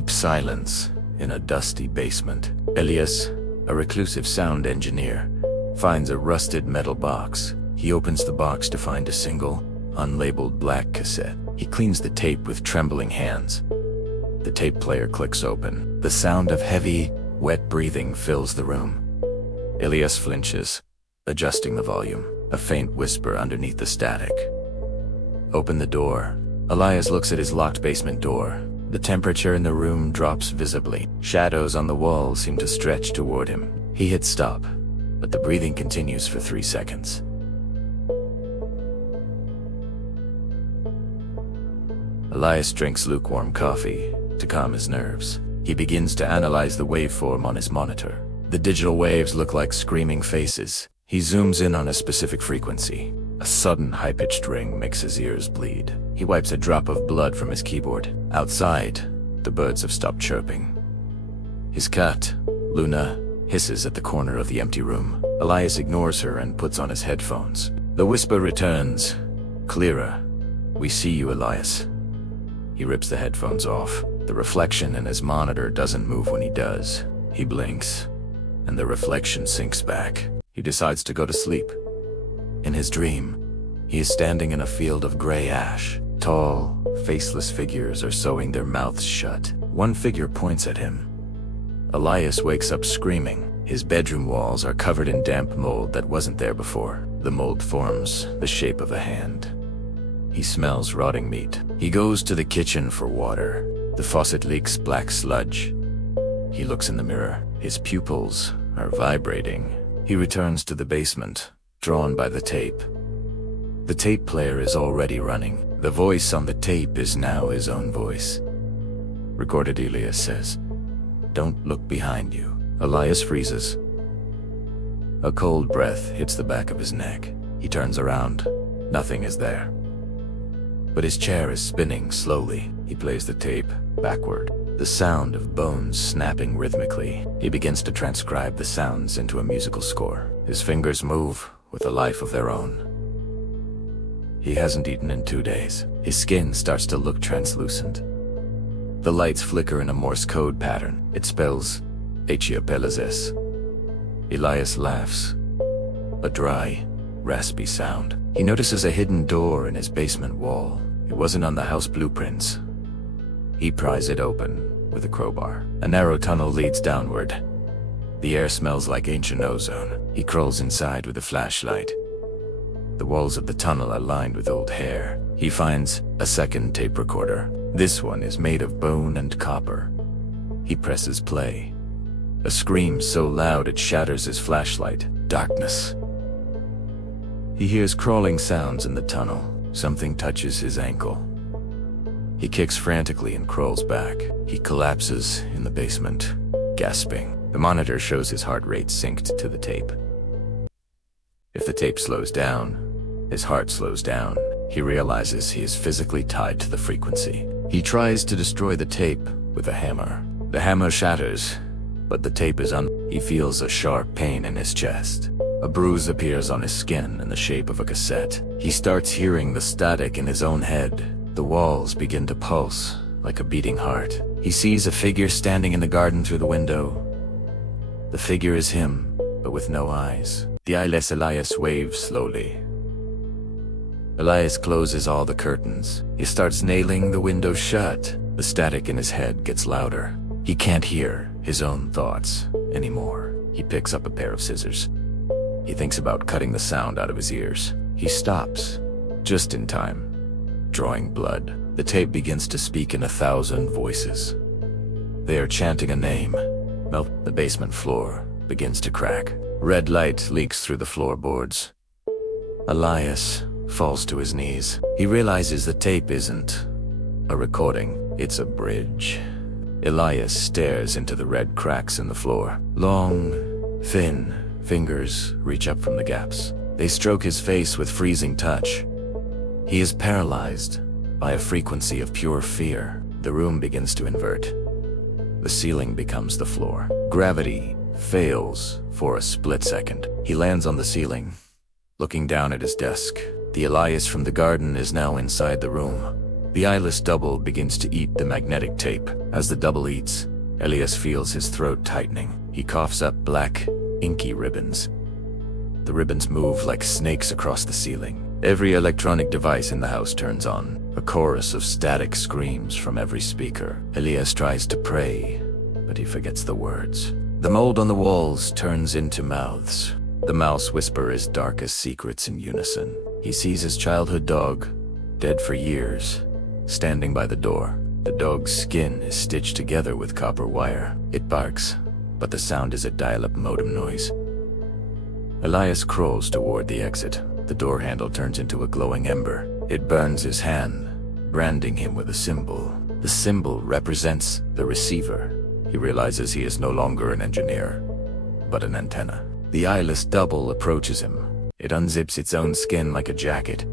Deep silence in a dusty basement. Elias, a reclusive sound engineer, finds a rusted metal box. He opens the box to find a single, unlabeled black cassette. He cleans the tape with trembling hands. The tape player clicks open. The sound of heavy, wet breathing fills the room. Elias flinches, adjusting the volume. A faint whisper underneath the static. Open the door. Elias looks at his locked basement door. The temperature in the room drops visibly. Shadows on the wall seem to stretch toward him. He hits stop, but the breathing continues for 3 seconds. Elias drinks lukewarm coffee to calm his nerves. He begins to analyze the waveform on his monitor. The digital waves look like screaming faces. He zooms in on a specific frequency. A sudden high-pitched ring makes his ears bleed. He wipes a drop of blood from his keyboard. Outside, the birds have stopped chirping. His cat, Luna, hisses at the corner of the empty room. Elias ignores her and puts on his headphones. The whisper returns, clearer. "We see you, Elias." He rips the headphones off. The reflection in his monitor doesn't move when he does. He blinks, and the reflection sinks back. He decides to go to sleep. In his dream, he is standing in a field of gray ash. Tall, faceless figures are sewing their mouths shut. One figure points at him. Elias wakes up screaming. His bedroom walls are covered in damp mold that wasn't there before. The mold forms the shape of a hand. He smells rotting meat. He goes to the kitchen for water. The faucet leaks black sludge. He looks in the mirror. His pupils are vibrating. He returns to the basement, drawn by the tape. The tape player is already running. The voice on the tape is now his own voice. Recorded, Elias says, "Don't look behind you." Elias freezes. A cold breath hits the back of his neck. He turns around. Nothing is there. But his chair is spinning slowly. He plays the tape backward. The sound of bones snapping rhythmically. He begins to transcribe the sounds into a musical score. His fingers move with a life of their own. He hasn't eaten in 2 days. His skin starts to look translucent. The lights flicker in a Morse code pattern. It spells H-I-A-P-E-L-A-Z-E-S. Elias laughs. A dry, raspy sound. He notices a hidden door in his basement wall. It wasn't on the house blueprints. He pries it open with a crowbar. A narrow tunnel leads downward. The air smells like ancient ozone. He crawls inside with a flashlight. The walls of the tunnel are lined with old hair. He finds a second tape recorder. This one is made of bone and copper. He presses play. A scream so loud it shatters his flashlight. Darkness. He hears crawling sounds in the tunnel. Something touches his ankle. He kicks frantically and crawls back. He collapses in the basement, gasping. The monitor shows his heart rate synced to the tape. If the tape slows down, his heart slows down. He realizes he is physically tied to the frequency. He tries to destroy the tape with a hammer. The hammer shatters, but the tape is He feels a sharp pain in his chest. A bruise appears on his skin in the shape of a cassette. He starts hearing the static in his own head. The walls begin to pulse like a beating heart. He sees a figure standing in the garden through the window. The figure is him, but with no eyes. The eyeless Elias waves slowly. Elias closes all the curtains. He starts nailing the window shut. The static in his head gets louder. He can't hear his own thoughts anymore. He picks up a pair of scissors. He thinks about cutting the sound out of his ears. He stops, just in time. Drawing blood, the tape begins to speak in 1,000 voices. They are chanting a name. The basement floor begins to crack. Red light leaks through the floorboards. Elias falls to his knees. He realizes the tape isn't a recording, it's a bridge. Elias stares into the red cracks in the floor. Long, thin fingers reach up from the gaps. They stroke his face with freezing touch. He is paralyzed by a frequency of pure fear. The room begins to invert. The ceiling becomes the floor. Gravity fails for a split second. He lands on the ceiling, looking down at his desk. The Elias from the garden is now inside the room. The eyeless double begins to eat the magnetic tape. As the double eats, Elias feels his throat tightening. He coughs up black, inky ribbons. The ribbons move like snakes across the ceiling. Every electronic device in the house turns on. A chorus of static screams from every speaker. Elias tries to pray, but he forgets the words. The mold on the walls turns into mouths. The mouse whispers dark as secrets in unison. He sees his childhood dog, dead for years, standing by the door. The dog's skin is stitched together with copper wire. It barks, but the sound is a dial-up modem noise. Elias crawls toward the exit. The door handle turns into a glowing ember. It burns his hand, branding him with a symbol. The symbol represents the receiver. He realizes he is no longer an engineer, but an antenna. The eyeless double approaches him. It unzips its own skin like a jacket.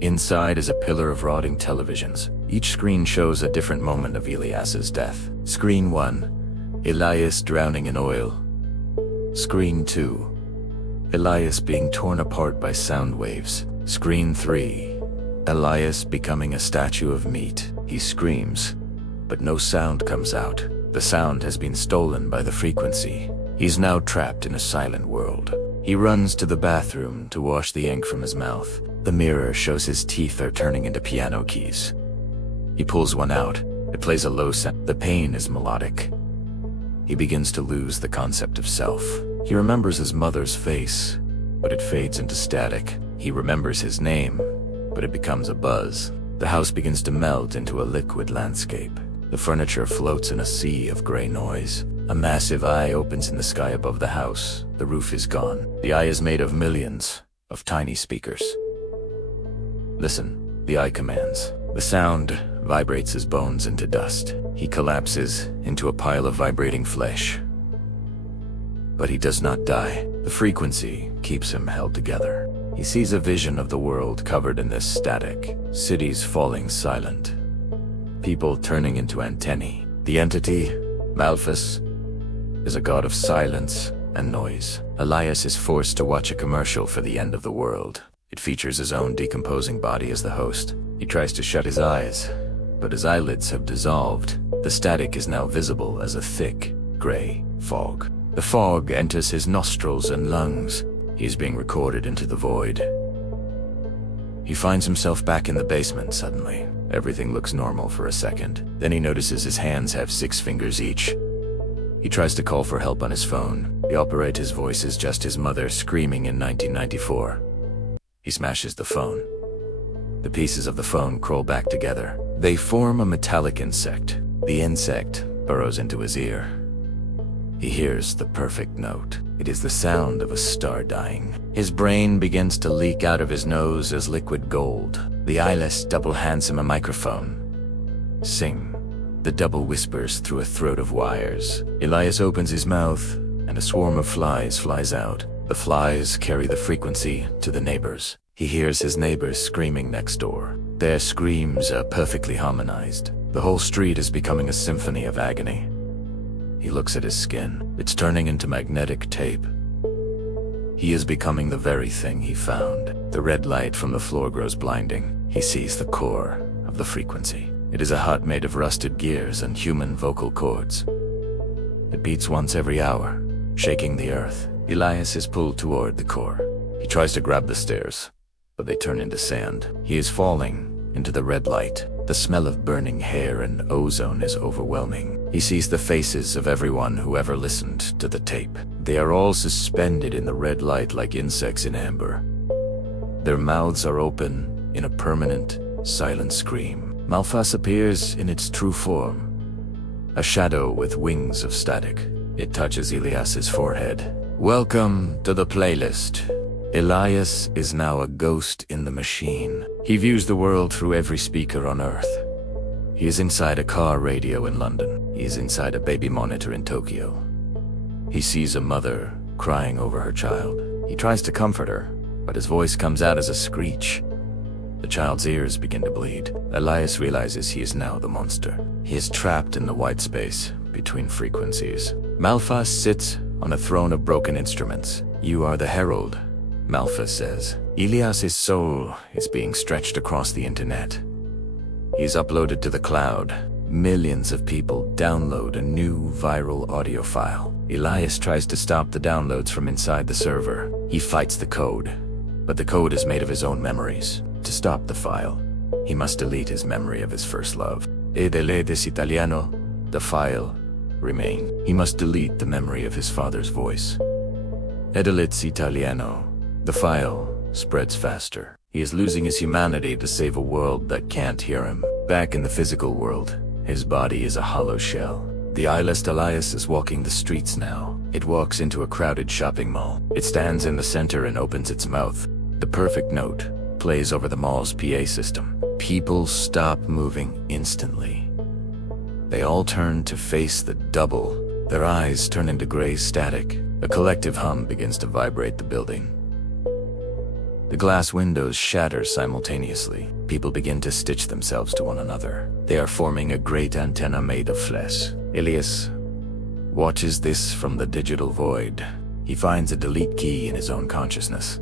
Inside is a pillar of rotting televisions. Each screen shows a different moment of Elias's death. Screen 1, Elias drowning in oil. Screen 2, Elias being torn apart by sound waves. Screen 3, Elias becoming a statue of meat. He screams, but no sound comes out. The sound has been stolen by the frequency. He's now trapped in a silent world. He runs to the bathroom to wash the ink from his mouth. The mirror shows his teeth are turning into piano keys. He pulls one out. It plays a low sound. The pain is melodic. He begins to lose the concept of self. He remembers his mother's face, but it fades into static. He remembers his name, but it becomes a buzz. The house begins to melt into a liquid landscape. The furniture floats in a sea of gray noise. A massive eye opens in the sky above the house. The roof is gone. The eye is made of millions of tiny speakers. Listen, the eye commands. The sound vibrates his bones into dust. He collapses into a pile of vibrating flesh. But he does not die. The frequency keeps him held together. He sees a vision of the world covered in this static. Cities falling silent. People turning into antennae. The entity, Malphas, is a god of silence and noise. Elias is forced to watch a commercial for the end of the world. It features his own decomposing body as the host. He tries to shut his eyes, but his eyelids have dissolved. The static is now visible as a thick, gray fog. The fog enters his nostrils and lungs. He is being recorded into the void. He finds himself back in the basement suddenly. Everything looks normal for a second. Then he notices his hands have 6 fingers each. He tries to call for help on his phone. The operator's voice is just his mother screaming in 1994. He smashes the phone. The pieces of the phone crawl back together. They form a metallic insect. The insect burrows into his ear. He hears the perfect note. It is the sound of a star dying. His brain begins to leak out of his nose as liquid gold. The eyeless double hands him a microphone. Sing. The double whispers through a throat of wires. Elias opens his mouth, and a swarm of flies flies out. The flies carry the frequency to the neighbors. He hears his neighbors screaming next door. Their screams are perfectly harmonized. The whole street is becoming a symphony of agony. He looks at his skin. It's turning into magnetic tape. He is becoming the very thing he found. The red light from the floor grows blinding. He sees the core of the frequency. It is a hut made of rusted gears and human vocal cords. It beats once every hour, shaking the earth. Elias is pulled toward the core. He tries to grab the stairs, but they turn into sand. He is falling into the red light. The smell of burning hair and ozone is overwhelming. He sees the faces of everyone who ever listened to the tape. They are all suspended in the red light like insects in amber. Their mouths are open in a permanent, silent scream. Malphas appears in its true form, a shadow with wings of static. It touches Elias's forehead. Welcome to the playlist. Elias is now a ghost in the machine. He views the world through every speaker on Earth. He is inside a car radio in London. He is inside a baby monitor in Tokyo. He sees a mother crying over her child. He tries to comfort her, but his voice comes out as a screech. The child's ears begin to bleed. Elias realizes he is now the monster. He is trapped in the white space between frequencies. Malphas sits on a throne of broken instruments. You are the herald, Malphas says. Elias's soul is being stretched across the internet. He's uploaded to the cloud. Millions of people download a new viral audio file. Elias tries to stop the downloads from inside the server. He fights the code, but the code is made of his own memories. To stop the file, he must delete his memory of his first love. Elias Italiano, the file remain. He must delete the memory of his father's voice. Elias Italiano, the file spreads faster. He is losing his humanity to save a world that can't hear him. Back in the physical world, his body is a hollow shell. The eyeless Elias is walking the streets now. It walks into a crowded shopping mall. It stands in the center and opens its mouth. The perfect note plays over the mall's PA system. People stop moving instantly. They all turn to face the double. Their eyes turn into gray static. A collective hum begins to vibrate the building. The glass windows shatter simultaneously. People begin to stitch themselves to one another. They are forming a great antenna made of flesh. Elias watches this from the digital void. He finds a delete key in his own consciousness.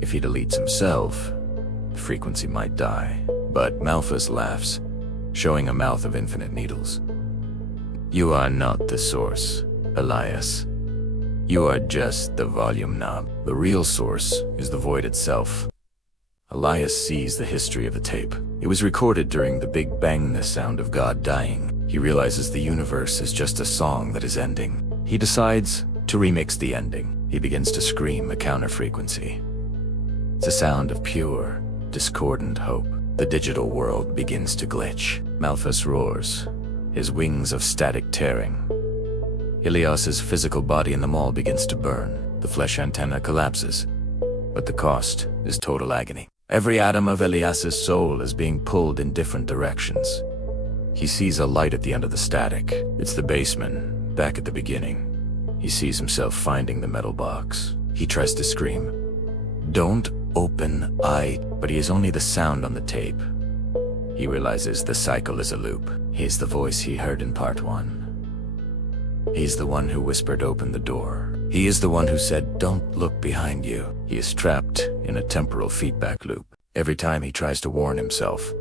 If he deletes himself, the frequency might die. But Malphus laughs, showing a mouth of infinite needles. You are not the source, Elias. You are just the volume knob. The real source is the void itself. Elias sees the history of the tape. It was recorded during the Big Bang, the sound of God dying. He realizes the universe is just a song that is ending. He decides to remix the ending. He begins to scream a counter frequency. It's a sound of pure, discordant hope. The digital world begins to glitch. Malphus roars, his wings of static tearing. Elias's physical body in the mall begins to burn. The flesh antenna collapses, but the cost is total agony. Every atom of Elias's soul is being pulled in different directions. He sees a light at the end of the static. It's the baseman, back at the beginning. He sees himself finding the metal box. He tries to scream, "Don't open, but he is only the sound on the tape. He realizes the cycle is a loop. He is the voice he heard in part 1. He's the one who whispered open the door. He is the one who said, "Don't look behind you." He is trapped in a temporal feedback loop. Every time he tries to warn himself,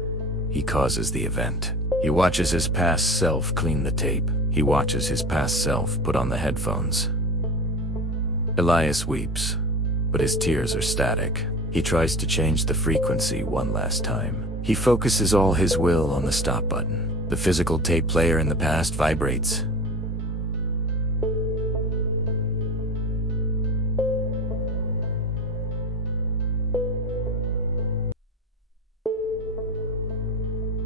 he causes the event. He watches his past self clean the tape. He watches his past self put on the headphones. Elias weeps, but his tears are static. He tries to change the frequency one last time. He focuses all his will on the stop button. The physical tape player in the past vibrates.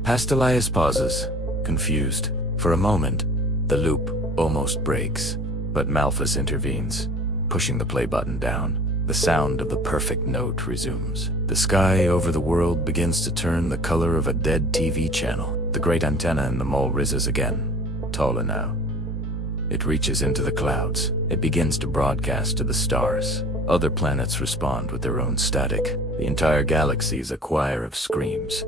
Past Elias pauses, confused. For a moment, the loop almost breaks, but Malphus intervenes, pushing the play button down. The sound of the perfect note resumes. The sky over the world begins to turn the color of a dead TV channel. The great antenna in the mall rises again, taller now. It reaches into the clouds. It begins to broadcast to the stars. Other planets respond with their own static. The entire galaxy is a choir of screams.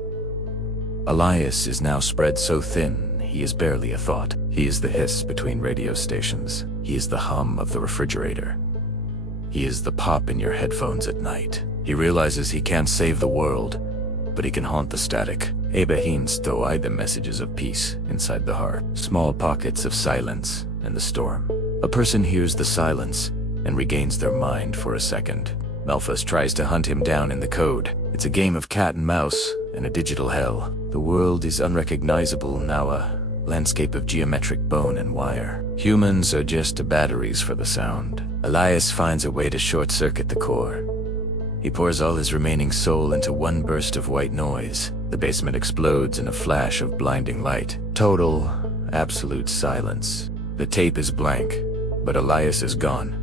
Elias is now spread so thin, he is barely a thought. He is the hiss between radio stations. He is the hum of the refrigerator. He is the pop in your headphones at night. He realizes he can't save the world, but he can haunt the static. Ebehin stoi the messages of peace inside the heart. Small pockets of silence in the storm. A person hears the silence and regains their mind for a second. Malphus tries to hunt him down in the code. It's a game of cat and mouse in a digital hell. The world is unrecognizable now, a landscape of geometric bone and wire. Humans are just batteries for the sound. Elias finds a way to short-circuit the core. He pours all his remaining soul into one burst of white noise. The basement explodes in a flash of blinding light. Total, absolute silence. The tape is blank, but Elias is gone.